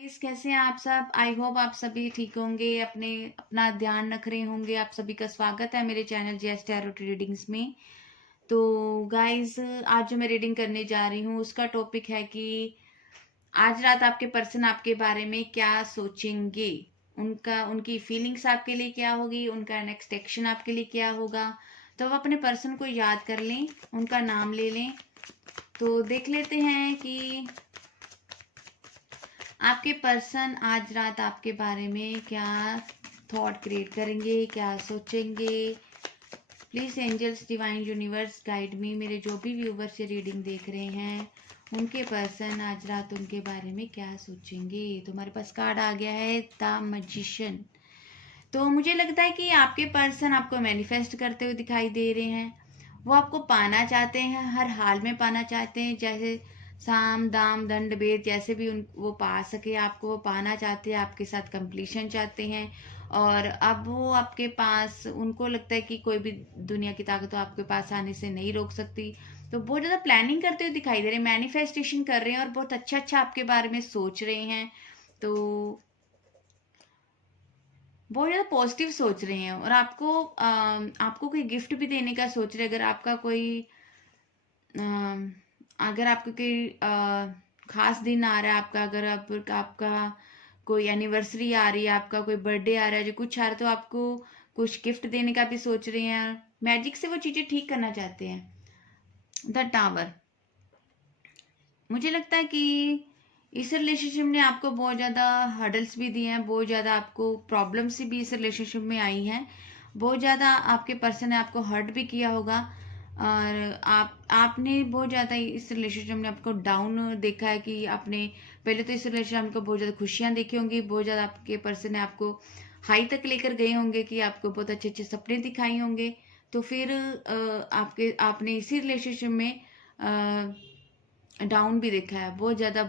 Guys, कैसे हैं आप सब। आई होप आप सभी ठीक होंगे, अपना ध्यान रख रहे होंगे। आप सभी का स्वागत है मेरे चैनल जेएस टैरो रीडिंग्स में। तो गाइस, आज जो मैं रीडिंग करने जा रही हूँ उसका टॉपिक है कि आज रात आपके पर्सन आपके बारे में क्या सोचेंगे, उनकी फीलिंग्स आपके लिए क्या होगी, उनका नेक्स्ट एक्शन आपके लिए क्या होगा। तो आप अपने पर्सन को याद कर लें, उनका नाम ले लें। तो देख लेते हैं कि आपके पर्सन आज रात आपके बारे में क्या थॉट क्रिएट करेंगे, क्या सोचेंगे। Please angels, divine universe guide me. मेरे जो भी व्यूवर्स ये रीडिंग देख रहे हैं, उनके पर्सन आज रात उनके बारे में क्या सोचेंगे। तो हमारे पास कार्ड आ गया है द मैजिशियन। तो मुझे लगता है कि आपके पर्सन आपको मैनिफेस्ट करते हुए दिखाई दे रहे हैं। वो आपको पाना चाहते हैं, हर हाल में पाना चाहते हैं। जैसे साम दाम दंड भेद, जैसे भी वो पा सके आपको, वो पाना चाहते हैं, आपके साथ कंप्लीशन चाहते हैं। और अब वो आपके पास, उनको लगता है कि कोई भी दुनिया की ताकत तो आपके पास आने से नहीं रोक सकती। तो बहुत ज़्यादा प्लानिंग करते हुए दिखाई दे रहे हैं, मैनिफेस्टेशन कर रहे हैं और बहुत अच्छा अच्छा आपके बारे में सोच रहे हैं। तो बहुत ज़्यादा पॉजिटिव सोच रहे हैं और आपको कोई गिफ्ट भी देने का सोच रहे हैं। अगर आपका कोई खास दिन आ रहा है, आपका अगर आपका कोई एनिवर्सरी आ रही है, आपका कोई बर्थडे आ रहा है, जो कुछ आ रहा है, तो आपको कुछ गिफ्ट देने का भी सोच रहे हैं। मैजिक से वो चीज़ें ठीक करना चाहते हैं। द टावर, मुझे लगता है कि इस रिलेशनशिप ने आपको बहुत ज़्यादा हर्डल्स भी दिए हैं, बहुत ज़्यादा आपको प्रॉब्लम्स भी इस रिलेशनशिप में आई हैं। बहुत ज़्यादा आपके पर्सन ने आपको हर्ट भी किया होगा और आपने बहुत ज़्यादा इस रिलेशनशिप में आपको डाउन देखा है कि आपने पहले तो इस रिलेशनशिप में आपको बहुत ज़्यादा खुशियाँ देखी होंगी, बहुत ज़्यादा आपके पर्सन ने आपको हाई तक लेकर गए होंगे कि आपको बहुत अच्छे अच्छे सपने दिखाए होंगे। तो फिर आपने इसी रिलेशनशिप में डाउन भी देखा है, बहुत ज़्यादा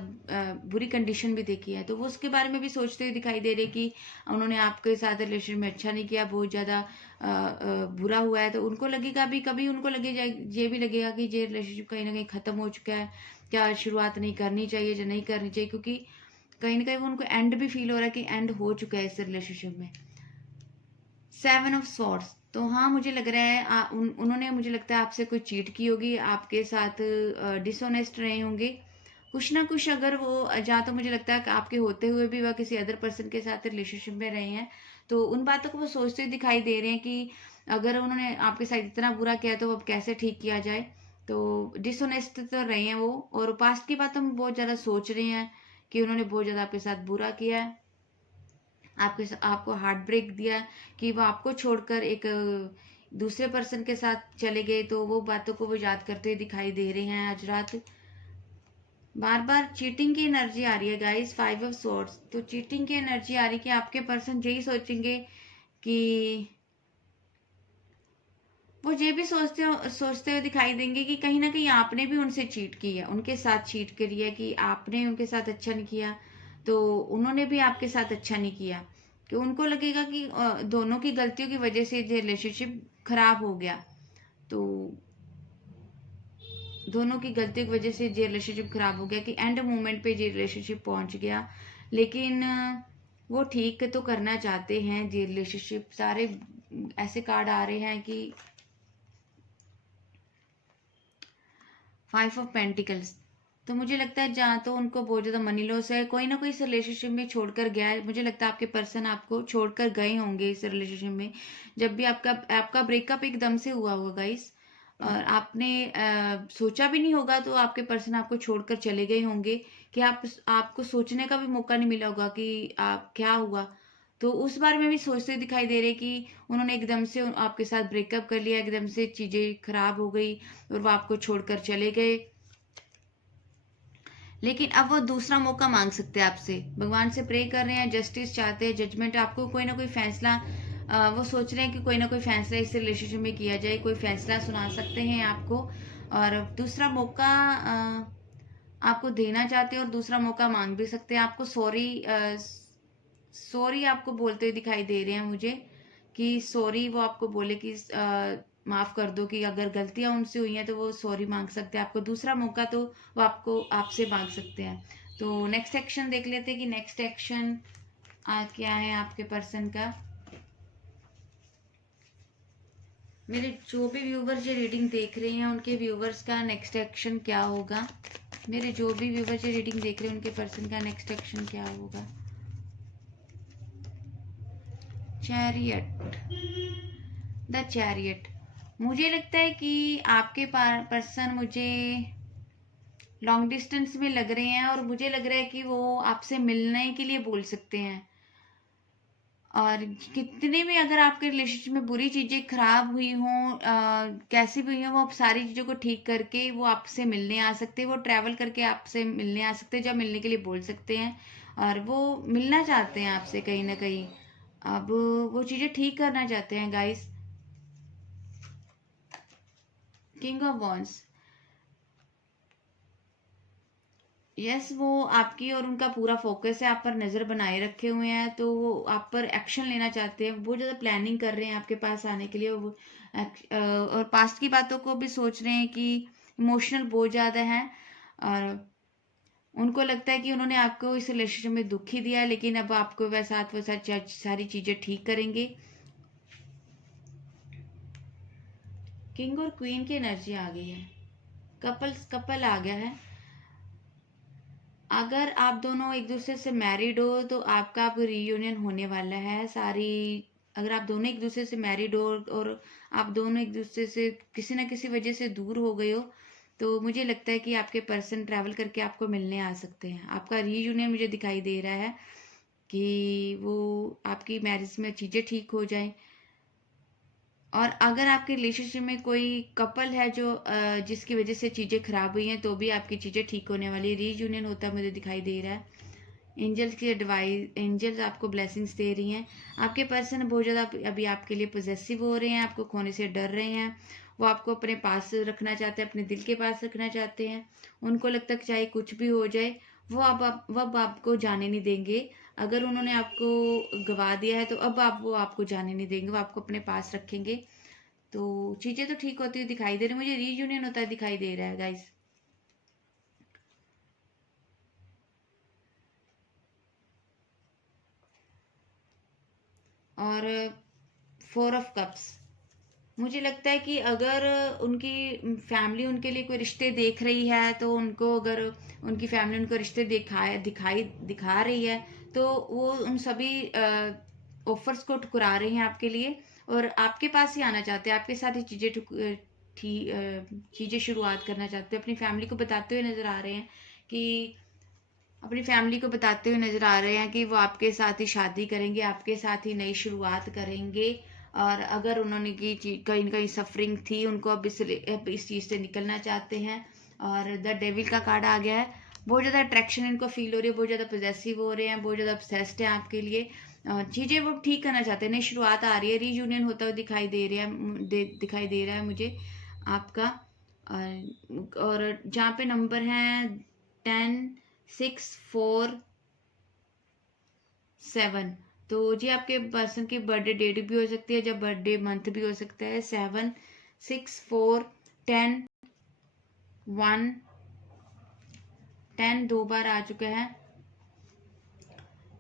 बुरी कंडीशन भी देखी है। तो वो उसके बारे में भी सोचते हुए दिखाई दे रहे कि उन्होंने आपके साथ रिलेशन में अच्छा नहीं किया, बहुत ज़्यादा बुरा हुआ है। तो उनको लगेगा भी, कभी उनको लगेगा, ये भी लगेगा कि ये रिलेशनशिप कहीं ना कहीं ख़त्म हो चुका है, क्या शुरुआत नहीं करनी चाहिए या नहीं करनी चाहिए, क्योंकि कहीं ना कहीं वो उनको एंड भी फील हो रहा है कि एंड हो चुका है इस रिलेशनशिप में। 7 ऑफ सॉर्ड्स, तो हाँ मुझे लग रहा है उन्होंने, मुझे लगता है आपसे कोई चीट की होगी, आपके साथ डिसऑनेस्ट रहे होंगे कुछ ना कुछ। अगर वो जहाँ तो मुझे लगता है कि आपके होते हुए भी वह किसी अदर पर्सन के साथ रिलेशनशिप में रहे हैं, तो उन बातों को वो सोचते हुए दिखाई दे रहे हैं कि अगर उन्होंने आपके साथ इतना बुरा किया तो अब कैसे ठीक किया जाए। तो डिसऑनेस्ट तो रहे हैं वो, और पास्ट की बात हम बहुत ज़्यादा सोच रहे हैं कि उन्होंने बहुत ज़्यादा आपके साथ बुरा किया है, आपको हार्ट ब्रेक दिया कि वो आपको छोड़कर एक दूसरे पर्सन के साथ चले गए। तो वो बातों को वो याद करते हुए दिखाई दे रहे हैं आज रात। बार बार चीटिंग की एनर्जी आ रही है गाइस, 5 ऑफ सॉर्ड्स। तो चीटिंग की एनर्जी आ रही है कि आपके पर्सन यही सोचेंगे कि वो ये भी सोचते हुए दिखाई देंगे कि कहीं ना कहीं आपने भी उनसे चीट की है, उनके साथ चीट करी है, कि आपने उनके साथ अच्छा नहीं किया तो उन्होंने भी आपके साथ अच्छा नहीं किया। कि उनको लगेगा कि दोनों की गलतियों की वजह से ये रिलेशनशिप खराब हो गया। तो दोनों की गलतियों की वजह से ये रिलेशनशिप खराब हो गया, कि एंड मोमेंट पे ये रिलेशनशिप पहुंच गया। लेकिन वो ठीक तो करना चाहते हैं ये रिलेशनशिप। सारे ऐसे कार्ड आ रहे हैं कि 5 ऑफ पेंटिकल्स, तो मुझे लगता है जहाँ तो उनको बहुत ज़्यादा मनी लॉस है, कोई ना कोई इस रिलेशनशिप में छोड़कर गया है। मुझे लगता है आपके पर्सन आपको छोड़कर गए होंगे इस रिलेशनशिप में, जब भी आपका आपका ब्रेकअप एकदम से हुआ होगा गाइस, और आपने सोचा भी नहीं होगा, तो आपके पर्सन आपको छोड़कर चले गए होंगे कि आपको सोचने का भी मौका नहीं मिला होगा कि आप क्या हुआ। तो उस बारे में भी सोचते दिखाई दे रहे कि उन्होंने एकदम से आपके साथ ब्रेकअप कर लिया, एकदम से चीज़ें खराब हो गई और वो आपको छोड़कर चले गए। लेकिन अब वो दूसरा मौका मांग सकते हैं आपसे, भगवान से प्रे कर रहे हैं, जस्टिस चाहते हैं, जजमेंट, आपको कोई ना कोई फैसला, वो सोच रहे हैं कि कोई ना कोई फैसला इस रिलेशनशिप में किया जाए, कोई फैसला सुना सकते हैं आपको। और दूसरा मौका आपको देना चाहते हैं और दूसरा मौका मांग भी सकते हैं। आपको सॉरी सॉरी आपको बोलते हुए दिखाई दे रहे हैं मुझे, कि सॉरी वो आपको बोले कि माफ कर दो, कि अगर गलतियां उनसे हुई हैं तो वो सॉरी मांग सकते हैं। आपको दूसरा मौका तो वो आपको आपसे मांग सकते हैं। तो नेक्स्ट एक्शन देख लेते हैं कि नेक्स्ट एक्शन क्या है आपके पर्सन का। मेरे जो भी व्यूवर्स ये रीडिंग देख रहे हैं उनके व्यूवर्स का नेक्स्ट एक्शन क्या होगा। मेरे जो भी व्यूवर्स ये रीडिंग देख रहे हैं उनके पर्सन का नेक्स्ट एक्शन क्या होगा। Chariot, the chariot. मुझे लगता है कि आपके पर्सन मुझे लॉन्ग डिस्टेंस में लग रहे हैं और मुझे लग रहा है कि वो आपसे मिलने के लिए बोल सकते हैं। और कितने भी अगर आपके रिलेशनशिप में बुरी चीज़ें खराब हुई हों, कैसी भी हुई हों, वो आप सारी चीज़ों को ठीक करके वो आपसे मिलने आ सकते हैं। वो ट्रैवल करके आपसे मिलने आ सकते हैं, जब मिलने के लिए बोल सकते हैं। और वो मिलना चाहते हैं आपसे कहीं ना कहीं। अब वो चीज़ें ठीक करना चाहते हैं guys. King of wands, yes वो आपकी और उनका पूरा फोकस है, आप पर नज़र बनाए रखे हुए हैं। तो वो आप पर एक्शन लेना चाहते हैं, बहुत ज़्यादा प्लानिंग कर रहे हैं आपके पास आने के लिए। वो और पास्ट की बातों को भी सोच रहे हैं कि इमोशनल बहुत ज़्यादा है। और उनको लगता है कि उन्होंने आपको इस रिलेशनशिप में दुख ही दिया है, लेकिन अब आपको वैसा सारी चीज़ें ठीक करेंगे। किंग और क्वीन की एनर्जी आ गई है, कपल आ गया है। अगर आप दोनों एक दूसरे से मैरिड हो तो आपका अब रीयूनियन होने वाला है। अगर आप दोनों एक दूसरे से मैरिड हो और आप दोनों एक दूसरे से किसी ना किसी वजह से दूर हो गए हो, तो मुझे लगता है कि आपके पर्सन ट्रैवल करके आपको मिलने आ सकते हैं। आपका रीयूनियन मुझे दिखाई दे रहा है कि वो आपकी मैरिज में चीज़ें ठीक हो जाएं। और अगर आपके रिलेशनशिप में कोई कपल है जो जिसकी वजह से चीज़ें खराब हुई हैं, तो भी आपकी चीज़ें ठीक होने वाली। रीयूनियन होता मुझे दिखाई दे रहा है। एंजल्स की एडवाइस, एंजल्स आपको ब्लेसिंग्स दे रही हैं। आपके पर्सन बहुत ज़्यादा अभी आपके लिए पोजेसिव हो रहे हैं, आपको खोने से डर रहे हैं। वो आपको अपने पास रखना चाहते हैं, अपने दिल के पास रखना चाहते हैं। उनको लगता है कि चाहे कुछ भी हो जाए वो अब आपको जाने नहीं देंगे। अगर उन्होंने आपको गवा दिया है तो अब वो आपको जाने नहीं देंगे, वो आपको अपने पास रखेंगे। तो चीज़ें तो ठीक होती हुई दिखाई दे रही, मुझे रीयूनियन होता दिखाई दे रहा है गाइस। और 4 ऑफ कप्स, मुझे लगता है कि अगर उनकी फैमिली उनके लिए कोई रिश्ते देख रही है, तो उनको अगर उनकी फैमिली उनको रिश्ते दिखा रही है, तो वो उन सभी ऑफर्स को ठुकरा रहे हैं आपके लिए और आपके पास ही आना चाहते हैं। आपके साथ ही चीज़ें शुरुआत करना चाहते हैं। अपनी फैमिली को बताते हुए नज़र आ रहे हैं कि अपनी फैमिली को बताते हुए नजर आ रहे हैं कि वो आपके साथ ही शादी करेंगे, आपके साथ ही नई शुरुआत करेंगे। और अगर उन्होंने की कहीं ना कहीं सफरिंग थी, उनको अब इस चीज़ से निकलना चाहते हैं। और द डेविल का कार्ड आ गया है। बहुत ज़्यादा अट्रैक्शन इनको फील हो रही है, बहुत ज़्यादा पोजेसिव हो रहे हैं, बहुत ज़्यादा obsessed हैं आपके लिए। चीज़ें वो ठीक करना चाहते हैं, नई शुरुआत आ रही है, रीयूनियन होता हुआ दिखाई दे रहा है मुझे आपका। और जहाँ पे नंबर हैं 10, 6, 4, 7, तो जी आपके पर्सन की बर्थडे डेट भी हो सकती है, जब बर्थडे मंथ भी हो सकता है। 7, 6, 4, 10, 1, 10 दो बार आ चुका है।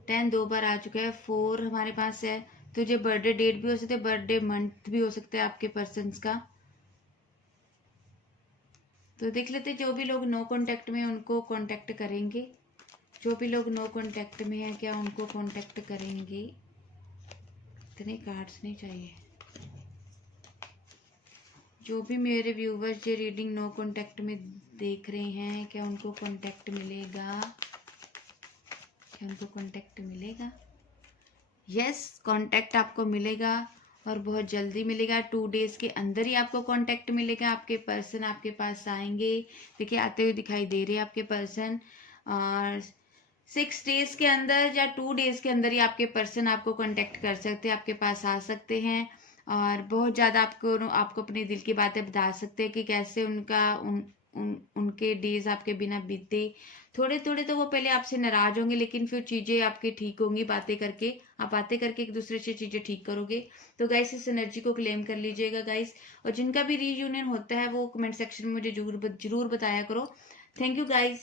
4 हमारे पास है। तो जो बर्थडे डेट भी हो सकता है, बर्थडे मंथ भी हो सकता है आपके पर्सन का। तो देख लेते जो भी लोग नो कांटेक्ट में उनको कांटेक्ट करेंगे। जो भी लोग नो कांटेक्ट में हैं, क्या उनको कांटेक्ट करेंगे। इतने कार्ड्स नहीं चाहिए। जो भी मेरे व्यूवर्स ये रीडिंग नो कांटेक्ट में देख रहे हैं, क्या उनको कांटेक्ट मिलेगा। क्या उनको कांटेक्ट मिलेगा। यस, कांटेक्ट आपको मिलेगा और बहुत जल्दी मिलेगा। 2 डेज के अंदर ही आपको कांटेक्ट मिलेगा। आपके पर्सन आपके पास आएंगे। देखिए आते हुए दिखाई दे रहे हैं आपके पर्सन। और 6 डेज के अंदर या 2 डेज के अंदर ही आपके पर्सन आपको कांटेक्ट कर सकते हैं, आपके पास आ सकते हैं। और बहुत ज़्यादा आपको अपने दिल की बातें बता सकते हैं कि कैसे उनके डेज आपके बिना बीते। थोड़े थोड़े तो वो पहले आपसे नाराज होंगे, लेकिन फिर चीज़ें आपकी ठीक होंगी बातें करके। आप बातें करके एक दूसरे से चीज़ें ठीक करोगे। तो गाइस इस एनर्जी को क्लेम कर लीजिएगा गाइस। और जिनका भी रीयूनियन होता है वो कमेंट सेक्शन में मुझे जरूर बताया करो। Thank you guys.